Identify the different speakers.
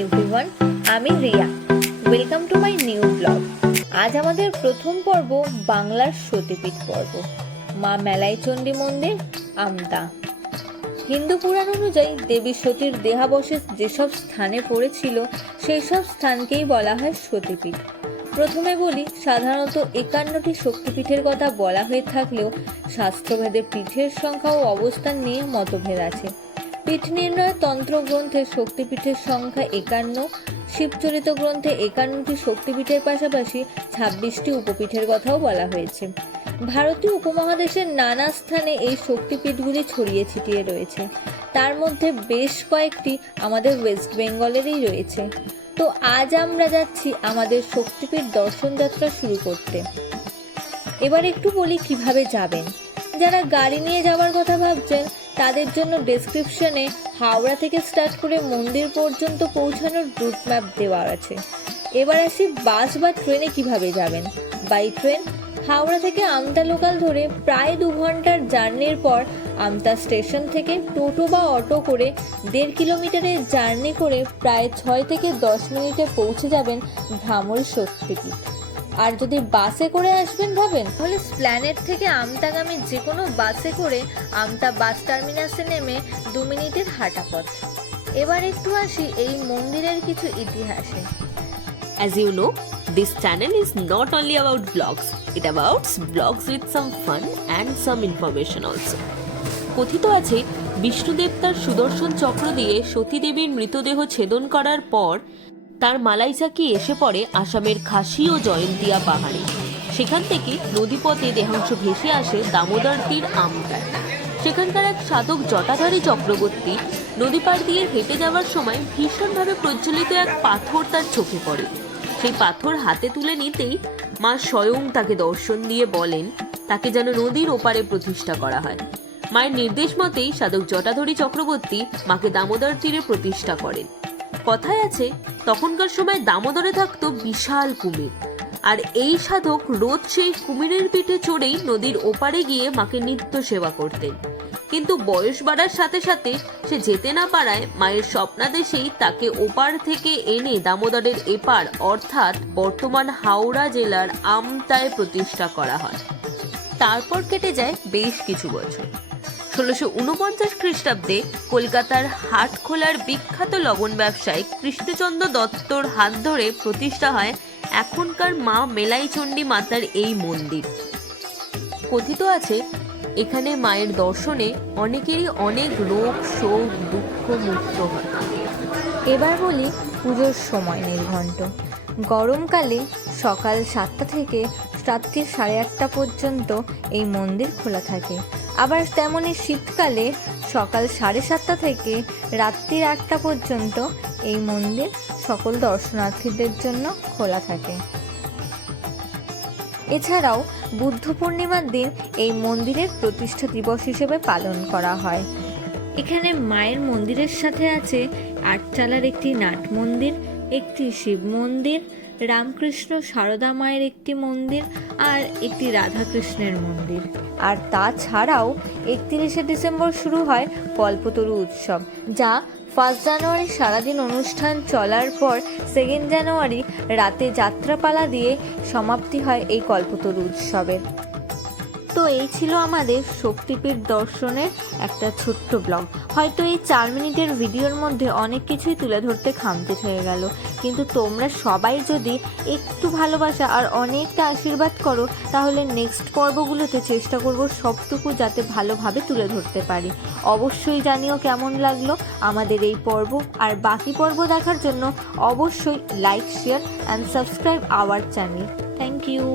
Speaker 1: Everyone আমি Riya. Welcome to my new blog আজ আমাদের প্রথম পর্ব বাংলার সতীপীঠ পর্ব। মা মেলাই চণ্ডী মন্দির, আমতা। হিন্দু পুরাণ অনুযায়ী দেবী সতীর দেহাবশেষ যেসব স্থানে পড়েছিল সেই সব স্থানকেই বলা হয় সতীপীঠ। প্রথমে বলি, সাধারণত একান্নটি শক্তিপীঠের কথা বলা হয়ে থাকলেও শাস্ত্রভেদে পীঠের সংখ্যা ও অবস্থান নিয়ে মতভেদ আছে। পীঠ নির্ণয় তন্ত্র গ্রন্থে শক্তিপীঠের সংখ্যা একান্ন, শিবচরিত গ্রন্থে একান্নটি শক্তিপীঠের পাশাপাশি ছাব্বিশটি উপপীঠের কথাও বলা হয়েছে। ভারতীয় উপমহাদেশের নানা স্থানে এই শক্তিপীঠগুলি ছড়িয়ে ছিটিয়ে রয়েছে। তার মধ্যে বেশ কয়েকটি আমাদের ওয়েস্ট বেঙ্গলেরই রয়েছে। তো আজ আমরা যাচ্ছি আমাদের শক্তিপীঠ দর্শন যাত্রা শুরু করতে। এবার একটু বলি কীভাবে যাবেন? যারা গাড়ি নিয়ে যাওয়ার কথা ভাবছেন তাদের জন্য ডেসক্রিপশনে হাওড়া থেকে স্টার্ট করে মন্দির পর্যন্ত পৌঁছানোর রুট ম্যাপ দেওয়া আছে। এবার আসি বাস বা ট্রেনে কীভাবে যাবেন? বাই ট্রেন হাওড়া থেকে আমতা লোকাল ধরে প্রায় দু ঘণ্টার জার্নির পর আমতা স্টেশন থেকে টোটো বা অটো করে দেড় কিলোমিটারের জার্নি করে প্রায় ছয় থেকে দশ মিনিটে পৌঁছে যাবেন ভ্রামল শক্তিপীঠ আর যদি বাসে করে আসবেন ভাবেন তাহলে স্প্ল্যানেট থেকে আমতাগামী যে কোনো বাসে করে আমতা বাস টার্মিনাসে নেমে দু মিনিটের হাঁটা পথ এবার একটু আসি এই মন্দিরের কিছু ইতিহাসে
Speaker 2: As you know, this channel is not only about vlogs, it about vlogs with some fun and some information also. কথিত আছে বিষ্ণুদেব তার সুদর্শন চক্র দিয়ে সতীদেবীর মৃতদেহ ছেদন করার পর তার মালাই চাকি এসে পড়ে আসামের খাসি ও জয়ন্তিয়া পাহাড়ে। সেখান থেকে নদীপথে দেহাংশ ভেসে আসে দামোদর তীর আমতায় সেখানকার এক সাধক জটাধারী চক্রবর্তী নদী পার দিয়ে হেঁটে যাওয়ার সময় ভীষণভাবে প্রজ্বলিত এক পাথর তার চোখে পড়ে। সেই পাথর হাতে তুলে নিতেই মা স্বয়ং তাকে দর্শন দিয়ে বলেন, তাকে যেন নদীর ওপারে প্রতিষ্ঠা করা হয়। মায়ের নির্দেশ মতেই সাধক জটাধরী চক্রবর্তী মাকে দামোদর তীরে প্রতিষ্ঠা করেন। কথায় আছে, তখনকার সময় দামোদরে থাকতো বিশাল কুমির। আর এই সাধক রোজ সেই কুমিরের পিঠে চড়েই নদীর ওপারে গিয়ে মাকে নিত্য সেবা করতেন। কিন্তু বয়স বাড়ার সাথে সাথে সে যেতে না পারায় মায়ের স্বপ্নাদেশেই তাকে ওপার থেকে এনে দামোদরের এপার, অর্থাৎ বর্তমান হাওড়া জেলার আমতায় প্রতিষ্ঠা করা হয়। তারপর কেটে যায় বেশ কিছু বছর। ষোলোশো উনপঞ্চাশ খ্রিস্টাব্দে কলকাতার হাটখোলার বিখ্যাত লবণ ব্যবসায়ী কৃষ্ণচন্দ্র দত্তর হাত ধরে প্রতিষ্ঠা হয় এখনকার মা মেলাইচণ্ডী মাতার এই মন্দির। কথিত আছে, এখানে মায়ের দর্শনে অনেকেরই অনেক রোগ, শোক, দুঃখ, মুক্ত হয়।
Speaker 1: এবার বলি পুজোর সময় নির্ঘণ্ট। গরমকালে সকাল সাতটা থেকে রাত্রি সাড়ে আটটা পর্যন্ত এই মন্দির খোলা থাকে। আবার তেমনই শীতকালে সকাল সাড়ে সাতটা থেকে রাত্রির আটটা পর্যন্ত এই মন্দির সকল দর্শনার্থীদের জন্য খোলা থাকে। এছাড়াও বুদ্ধ পূর্ণিমার দিন এই মন্দিরের প্রতিষ্ঠা দিবস হিসেবে পালন করা হয়। এখানে মায়ের মন্দিরের সাথে আছে আটচালার একটি নাট মন্দির, একটি শিব মন্দির রামকৃষ্ণ সারদা মায়ের একটি মন্দির আর একটি রাধাকৃষ্ণের মন্দির। আর তাছাড়াও একত্রিশে ডিসেম্বর শুরু হয় কল্পতরু উৎসব, যা ফার্স্ট জানুয়ারি সারাদিন অনুষ্ঠান চলার পর সেকেন্ড জানুয়ারি রাতে যাত্রাপালা দিয়ে সমাপ্তি হয় এই কল্পতরু উৎসবের তো এই ছিল আমাদের শক্তিপীঠ দর্শনের একটা ছোট্ট ব্লগ। হয়তো এই চার মিনিটের ভিডিওর মধ্যে অনেক কিছুই তুলে ধরতে খামতে হয়ে গেল। কিন্তু তোমরা সবাই যদি একটু ভালোবাসা আর অনেকটা আশীর্বাদ করো, তাহলে নেক্সট পর্বগুলোতে চেষ্টা করব সবটুকু যাতে ভালোভাবে তুলে ধরতে পারি। অবশ্যই জানিও কেমন লাগল আমাদের এই পর্ব। আর বাকি পর্ব দেখার জন্য অবশ্যই like share and subscribe our channel thank you